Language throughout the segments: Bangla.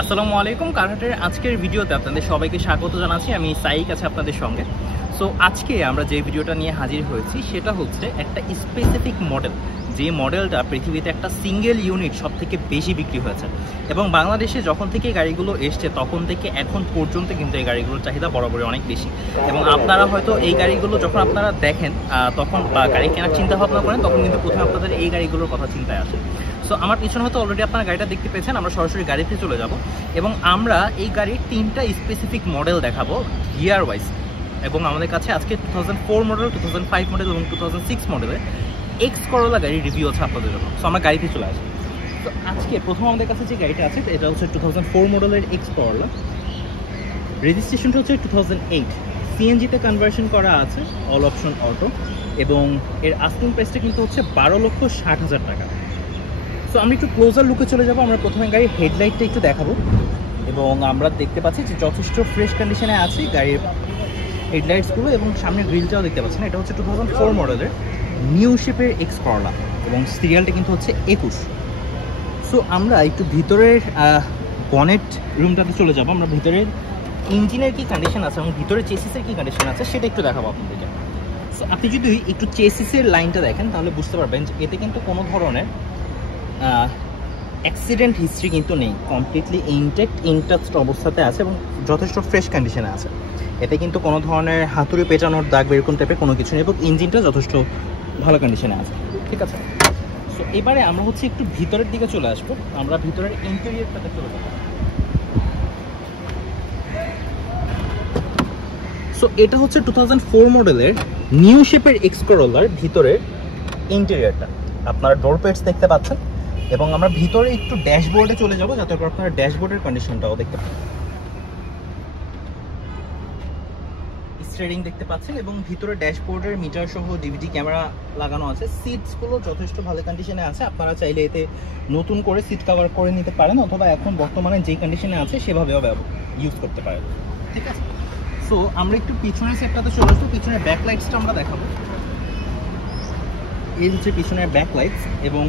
আসসালামু আলাইকুম। কারহাটের আজকের ভিডিওতে আপনাদের সবাইকে স্বাগত জানাচ্ছি। আমি সাইক আছি আপনাদের সঙ্গে। সো আজকে আমরা যে ভিডিওটা নিয়ে হাজির হয়েছি সেটা হচ্ছে একটা স্পেসিফিক মডেল, যে মডেলটা পৃথিবীতে একটা সিঙ্গেল ইউনিট সব থেকে বেশি বিক্রি হয়েছে এবং বাংলাদেশে যখন থেকে গাড়িগুলো এসছে তখন থেকে এখন পর্যন্ত কিন্তু এই গাড়িগুলোর চাহিদা বরাবরই অনেক বেশি। এবং আপনারা হয়তো এই গাড়িগুলো যখন আপনারা দেখেন তখন গাড়ি কেনার চিন্তা ভাবনা করেন, তখন কিন্তু প্রথমে আপনাদের এই গাড়িগুলোর কথা চিন্তায় আসে। সো আমার পিছনে হয়তো অলরেডি আপনারা গাড়িটা দেখতে পেয়েছেন। আমরা সরাসরি গাড়িতে চলে যাব এবং আমরা এই গাড়ির তিনটা স্পেসিফিক মডেল দেখাবো ইয়ার ওয়াইজ। এবং আমাদের কাছে আজকে 2004 মডেল, 2005 মডেল এবং 2006 মডেলের এক্স করোলা গাড়ির রিভিউ আছে আপনাদের জন্য। সো আমরা গাড়িতে চলে আসি। তো আজকে প্রথম আমাদের কাছে যে গাড়িটা আছে এটা হচ্ছে 2004 মডেলের এক্স করোলা। রেজিস্ট্রেশনটা হচ্ছে 2008। সিএনজিতে কনভার্সন করা আছে, অল অপশন অটো, এবং এর আস্কিং প্রাইসটা কিন্তু হচ্ছে 12,60,000 টাকা। সো আমরা একটু ক্লোজার লুকে চলে যাব। আমরা প্রথমে গাড়ির হেডলাইটটা একটু দেখাবো এবং আমরা দেখতে পাচ্ছি যে যথেষ্ট ফ্রেশ কন্ডিশনে আছে গাড়ির হেডলাইটসগুলো এবং সামনের গ্রিলটাও দেখতে পাচ্ছেন। এটা হচ্ছে 2004 মডেলের নিউ শেপের এক্স করোলা এবং সিরিয়ালটা কিন্তু হচ্ছে 21। সো আমরা একটু ভিতরের বনেট রুমটাতে চলে যাব। আমরা ভিতরের ইঞ্জিনের কি কন্ডিশন আছে এবং ভিতরে চেসিসের কি কন্ডিশন আছে সেটা একটু দেখাবো আপনাদেরকে। সো আপনি যদি একটু চেসিসের লাইনটা দেখেন তাহলে বুঝতে পারবেন যে এতে কিন্তু কোনো ধরনের অ্যাক্সিডেন্ট হিস্ট্রি কিন্তু নেই, কমপ্লিটলি ইনট্যাক্ট অবস্থাতে আছে এবং যথেষ্ট ফ্রেশ কন্ডিশনে আছে। এতে কিন্তু কোনো ধরনের হাতুড়ি পেঁচানোর দাগ বা এরকম টাইপের কোনো কিছু নেই এবং ইঞ্জিনটা যথেষ্ট ভালো কন্ডিশনে আছে। ঠিক আছে, সো এবারে আমরা হচ্ছে একটু ভিতরের দিকে চলে আসবো। আমরা ভিতরের ইন্টেরিয়রটাতে চলে যাবো। সো এটা হচ্ছে 2004 মডেলের নিউ শেপের এক্স করোলার ভিতরের ইন্টেরিয়রটা। আপনারা ডোর প্যাডস দেখতে পাচ্ছেন এবং আমরা ভিতরে একটু ড্যাশবোর্ডে চলে যাব যাতে করে আপনারা ড্যাশবোর্ডের কন্ডিশনটাও দেখতে পান। স্টিয়ারিং দেখতে পাচ্ছেন এবং ভিতরে ড্যাশবোর্ডের মিটার সহ ডিভিডি ক্যামেরা লাগানো আছে। সিটসগুলো যথেষ্ট ভালো কন্ডিশনে আছে। আপনারা চাইলে এতে নতুন করে সিট কভার করে নিতে পারেন অথবা এখন বর্তমানে যেই কন্ডিশনে আছে সেভাবেও ইউজ করতে পারেন। ঠিক আছে, সো আমরা একটু পিছনের সেটটাতে চলে আসবো। পিছনের ব্যাকলাইটসটা আমরা দেখাবো। এই হচ্ছে পিছনের ব্যাকলাইটস এবং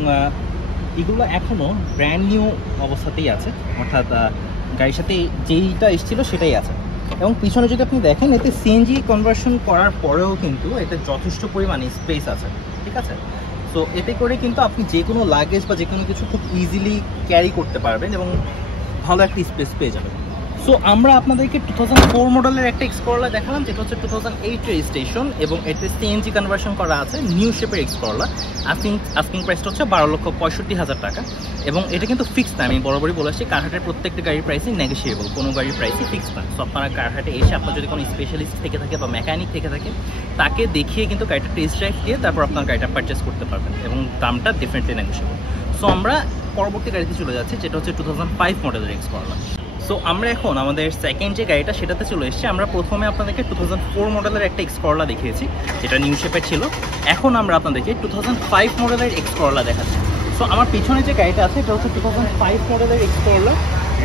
এগুলো এখনও ব্র্যান্ড নিউ অবস্থাতেই আছে, অর্থাৎ গাড়ির সাথে যেইটা এসেছিলো সেটাই আছে। এবং পিছনে যদি আপনি দেখেন এতে সিএনজি কনভার্সন করার পরেও কিন্তু এতে যথেষ্ট পরিমাণে স্পেস আছে। ঠিক আছে, সো এতে করে কিন্তু আপনি যে কোনো লাগেজ বা যে কোনো কিছু খুব ইজিলি ক্যারি করতে পারবেন এবং ভালো একটা স্পেস পেয়ে যাবেন। সো আমরা আপনাদেরকে 2004 মডেলের একটা এক্স করোলা দেখালাম যেটা হচ্ছে 2008 রেজিস্ট্রেশন এবং এতে সিএনজি কনভার্সন করা আছে, নিউ শেপের এক্স করোলা। আস্কিং প্রাইসটা হচ্ছে 12,65,000 টাকা এবং এটা কিন্তু ফিক্সড না। আমি বরাবরই বলে আসছি কারহাটের প্রত্যেকটা গাড়ির প্রাইসই নেগোশিয়েবল, কোনো গাড়ির প্রাইসই ফিক্সড না। সো আপনারা কারহাটে এসে আপনার যদি কোনো স্পেশালিস্ট থেকে থাকে বা মেকানিক থেকে থাকে তাকে দেখিয়ে কিন্তু গাড়িটা টেস্ট ড্রাইভ দিয়ে তারপর আপনার গাড়িটা পারচেস করতে পারবেন এবং দামটা ডেফিনেটলি নেগোশিয়েবল। সো আমরা পরবর্তী গাড়িতে চলে যাচ্ছি যেটা হচ্ছে 2005 মডেলের এক্স করোলা। সো আমরা এখন আমাদের সেকেন্ড যে গাড়িটা সেটাতে চলে এসেছি। আমরা প্রথমে আপনাদেরকে 2004 মডেলের একটা এক্স করোলা দেখিয়েছি যেটা নিউ শেপের ছিল। এখন আমরা আপনাদেরকে 2005 মডেলের এক্স করোলা দেখাচ্ছি। সো আমার পিছনে যে গাড়িটা আছে এটা হচ্ছে 2005 মডেলের এক্স করোলা।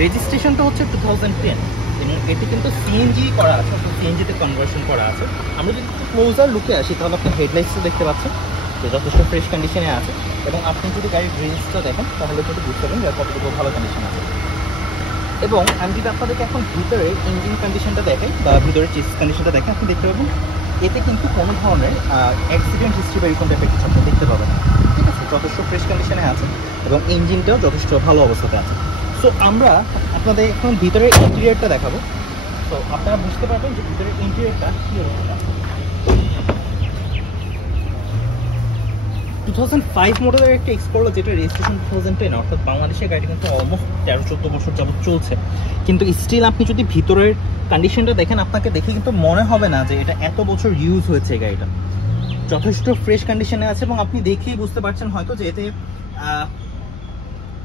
রেজিস্ট্রেশনটা হচ্ছে 2010 এবং এটি কিন্তু সিএনজি করা আছে, সিএনজিতে কনভার্সন করা আছে। আমরা যদি একটু ক্লোজার লুকে আসি তাহলে আপনি হেডলাইটসও দেখতে পাচ্ছেন তো যথেষ্ট ফ্রেশ কন্ডিশনে আছে এবং আপনি যদি গাড়ির গ্রিলসটা দেখেন তাহলে কিন্তু বুঝতে পারবেন যে কতটুকু ভালো কন্ডিশন আছে। এবং আমি যদি আপনাদেরকে এখন ভিতরে ইঞ্জিন কন্ডিশনটা দেখাই বা ভিতরে চেসিস কন্ডিশনটা দেখেন, আপনি দেখতে পাবেন এতে কিন্তু কোনো ধরনের অ্যাক্সিডেন্ট হিস্ট্রি বা এরকম টাইপের কিছু আপনি দেখতে পাবেন না। ঠিক আছে, যথেষ্ট ফ্রেশ কন্ডিশনে আছে এবং ইঞ্জিনটাও যথেষ্ট ভালো অবস্থাতে আছে। সো আমরা আপনাদের এখন ভিতরের ইন্টেরিয়রটা দেখাবো। তো আপনারা বুঝতে পারবেন যে ভিতরের ইন্টেরিয়রটা কী অবস্থা। 2005 মডেলের একটা এক্স করোলা যেটা রেজিস্ট্রেশন 2010, অর্থাৎ বাংলাদেশের গাড়ি কিন্তু অলমোস্ট 13-14 বছর যাবত চলছে, কিন্তু স্টিল আপনি যদি ভিতরের কন্ডিশনটা দেখেন আপনাকে দেখে কিন্তু মনে হবে না যে এটা এত বছর ইউজ হয়েছে। গাড়িটা যথেষ্ট ফ্রেশ কন্ডিশনে আছে এবং আপনি দেখেই বুঝতে পারছেন হয়তো যে এতে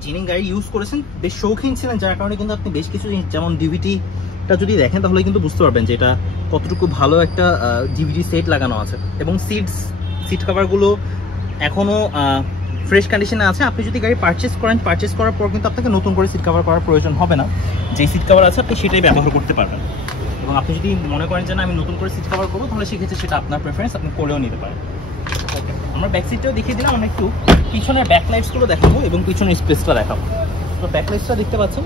যিনি গাড়ি ইউজ করেছেন বেশ শৌখিন ছিলেন, যার কারণে কিন্তু আপনি বেশ কিছু জিনিস যেমন ডিভিডিটা যদি দেখেন তাহলে কিন্তু বুঝতে পারবেন যে এটা কতটুকু ভালো একটা ডিভিডি সেট লাগানো আছে এবং সিট কভারগুলো এখনও ফ্রেশ কন্ডিশনে আছে। আপনি যদি গাড়ি পারচেস করেন, পারচেস করার পর কিন্তু আপনাকে নতুন করে সিট কভার করার প্রয়োজন হবে না। যে সিট কভার আছে আপনি সেটাই ব্যবহার করতে পারবেন এবং আপনি যদি মনে করেন যে না আমি নতুন করে সিট কভার করবো তাহলে সেক্ষেত্রে সেটা আপনার প্রেফারেন্স, আপনি করেও নিতে পারেন। আমরা ব্যাক সিটটাও দেখিয়ে দিলাম। আমরা একটু পিছনের ব্যাকলাইটসগুলো দেখাবো এবং পিছনের স্পেসটা দেখাবো। তো ব্যাকলাইটসটা দেখতে পাচ্ছেন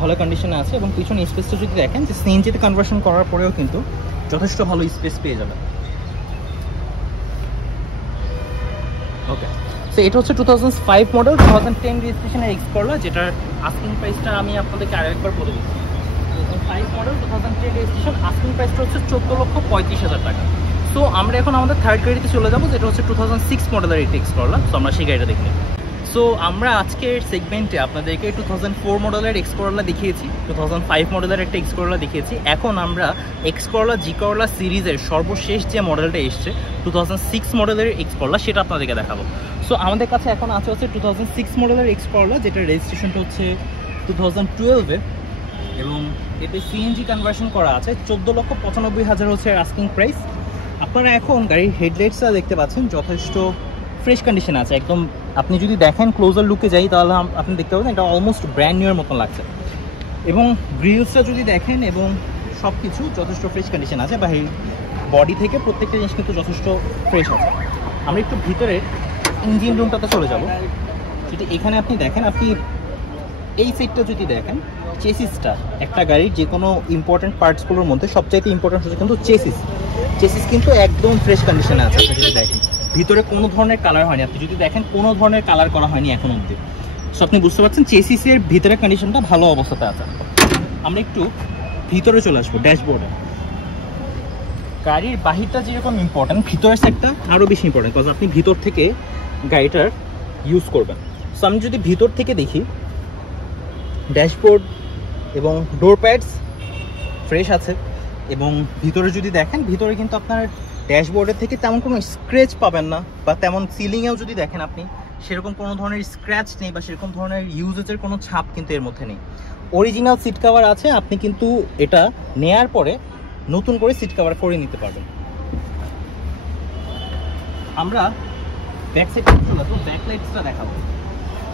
ভালো কন্ডিশনে আছে এবং পিছনে স্পেসটা যদি দেখেন যে সিএনজিতে কনভার্সন করার পরেও কিন্তু যথেষ্ট ভালো স্পেস পেয়ে যাবে। ওকে, সো এটা হচ্ছে 2005 মডেল 2010 রেজিস্ট্রেশনের এক্স করলা, যেটার আস্কিং প্রাইসটা আমি আপনাদেরকে আরেকবার বলে দিচ্ছি। 2005 মডেল 2010 রেজিস্ট্রেশন, আস্কিং প্রাইসটা হচ্ছে 14,35,000 টাকা। সো আমরা এখন আমাদের থার্ড গাড়িতে চলে যাবো, যেটা হচ্ছে 2006 মডেলের এই এক্স করলা। সো আমরা সেই গাড়িটা দেখে নিই। সো আমরা আজকের সেগমেন্টে আপনাদেরকে 2004 মডেলের এক্স করলা দেখিয়েছি, 2005 মডেলের একটা এক্স করলা দেখিয়েছি। এখন আমরা এক্স করলা জি করলা সিরিজের সর্বশেষ যে মডেলটা এসছে 2006 মডেলের এক্স করলা, সেটা আপনাদেরকে দেখাবো। সো আমাদের কাছে এখন আছে হচ্ছে 2006 মডেলের এক্স করলা, যেটার রেজিস্ট্রেশনটা হচ্ছে 2012-এ এবং এতে সিএনজি কনভার্সন করা আছে। 14,95,000 হচ্ছে আস্কিং প্রাইস। আপনারা এখন গাড়ির হেডলাইটসটা দেখতে পাচ্ছেন যথেষ্ট ফ্রেশ কন্ডিশন আছে একদম। আপনি যদি দেখেন ক্লোজার লুকে যাই তাহলে আপনি দেখতে পাবেন এটা অলমোস্ট ব্র্যান্ড নিউ এর মতন লাগছে। এবং গ্রিলসটা যদি দেখেন এবং সব কিছু যথেষ্ট ফ্রেশ কন্ডিশন আছে, বা এই বডি থেকে প্রত্যেকটা জিনিস কিন্তু যথেষ্ট ফ্রেশ আছে। আমরা একটু ভিতরে ইঞ্জিন রুমটাতে চলে যাব। যদি এখানে আপনি দেখেন, আপনি এই সাইডটা যদি দেখেন, চেসিসটা একটা গাড়ির যে কোনো ইম্পর্টেন্ট পার্টসগুলোর মধ্যে সবচাইতে ইম্পর্টেন্ট হচ্ছে কিন্তু চেসিস কিন্তু একদম ফ্রেশ কন্ডিশনে আছে। আপনি যদি দেখেন ভিতরে কোনো ধরনের কালার হয়নি, আপনি যদি দেখেন কোনো ধরনের কালার করা হয়নি এখন অবধি। সো আপনি বুঝতে পারছেন চেসিসের ভিতরে কন্ডিশনটা ভালো অবস্থাতে আছে। আমরা একটু ভিতরে চলে আসবো ড্যাশবোর্ডে। গাড়ির বাহিরটা যেরকম ইম্পর্টেন্ট, ভিতরের সাইডটা আরও বেশি ইম্পর্টেন্ট, বিকজ আপনি ভিতর থেকে গাড়িটার ইউজ করবেন। সো আমি যদি ভিতর থেকে দেখি, ড্যাশবোর্ড এবং ডোর প্যাডস ফ্রেশ আছে এবং ভিতরে যদি দেখেন, ভিতরে কিন্তু আপনার ড্যাশবোর্ডের থেকে তেমন কোনো স্ক্র্যাচ পাবেন না, বা তেমন সিলিংয়েও যদি দেখেন আপনি সেরকম কোনো ধরনের স্ক্র্যাচ নেই বা সেরকম ধরনের ইউজেজের কোনো ছাপ কিন্তু এর মধ্যে নেই। অরিজিনাল সিট কভার আছে, আপনি কিন্তু এটা নেয়ার পরে নতুন করে সিট কভার করে নিতে পারবেন। আমরা ব্যাক সাইডে চলে আসবো, ব্যাকলাইটসটা দেখাবো।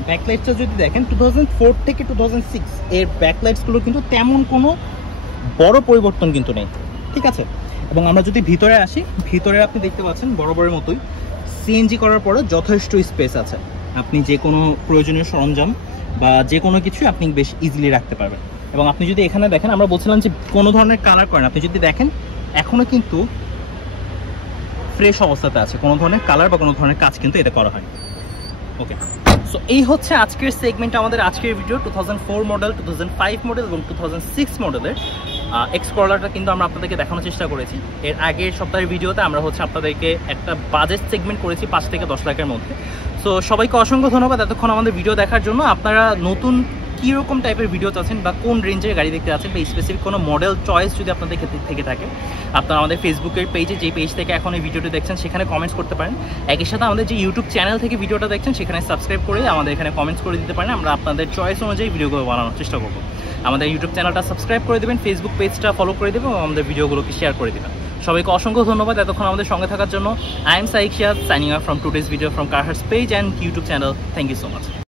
ব্যাকলাইটসটা যদি দেখেন 2004 থেকে 2006 এর ব্যাকলাইটসগুলো কিন্তু তেমন কোনো বড় পরিবর্তন কিন্তু নেই, ঠিক আছে। এবং আমরা যদি ভিতরে আসি, ভিতরে আপনি দেখতে পাচ্ছেন বরাবরের মতোই সিএনজি করার পরে যথেষ্ট স্পেস আছে। আপনি যে কোনো প্রয়োজনীয় সরঞ্জাম বা যে কোনো কিছু আপনি বেশ ইজিলি রাখতে পারবেন। এবং আপনি যদি এখানে দেখেন, আমরা বলছিলাম যে কোনো ধরনের কালার করেন, আপনি যদি দেখেন এখনও কিন্তু ফ্রেশ অবস্থাতে আছে, কোনো ধরনের কালার বা কোনো ধরনের কাজ কিন্তু এটা করা হয়নি। ওকে, সো এই হচ্ছে আজকের সেগমেন্ট, আমাদের আজকের ভিডিও 2004 মডেল, 2005 মডেল এবং 2006 মডেলের এক্স করলাটা কিন্তু আমরা আপনাদেরকে দেখানোর চেষ্টা করেছি। এর আগের সপ্তাহের ভিডিওতে আমরা হচ্ছে আপনাদেরকে একটা বাজেট সেগমেন্ট করেছি 5 থেকে 10 লাখের মধ্যে। সো সবাইকে অসংখ্য ধন্যবাদ এতক্ষণ আমাদের ভিডিও দেখার জন্য। আপনারা নতুন কীরকম টাইপের ভিডিও চাচ্ছেন বা কোন রেঞ্জের গাড়ি দেখতে আছেন বা স্পেসিফিক কোনো মডেল চয়েস যদি আপনাদের ক্ষেত্রে থেকে থাকে, আপনারা আমাদের ফেসবুকের পেজে, যে পেজ থেকে এখন এই ভিডিওটি দেখছেন সেখানে কমেন্টস করতে পারেন। একই সাথে আমাদের যে ইউটিউব চ্যানেল থেকে ভিডিওটা দেখছেন সেখানে সাবস্ক্রাইব করে আমাদের এখানে কমেন্টস করে দিতে পারেন। আমরা আপনাদের চয়েস অনুযায়ী ভিডিওগুলো বানানোর চেষ্টা করবো। আমাদের ইউটিউব চ্যানেলটা সাবস্ক্রাইব করে দেবেন, ফেসবুক পেজটা ফলো করে দেবেন এবং আমাদের ভিডিওগুলোকে শেয়ার করে দেবেন। সবাইকে অসংখ্য ধন্যবাদ এতক্ষণ আমাদের সঙ্গে থাকার জন্য। I am Saik Shiyad, signing off from today's video from car hearts page and YouTube channel. Thank you so much.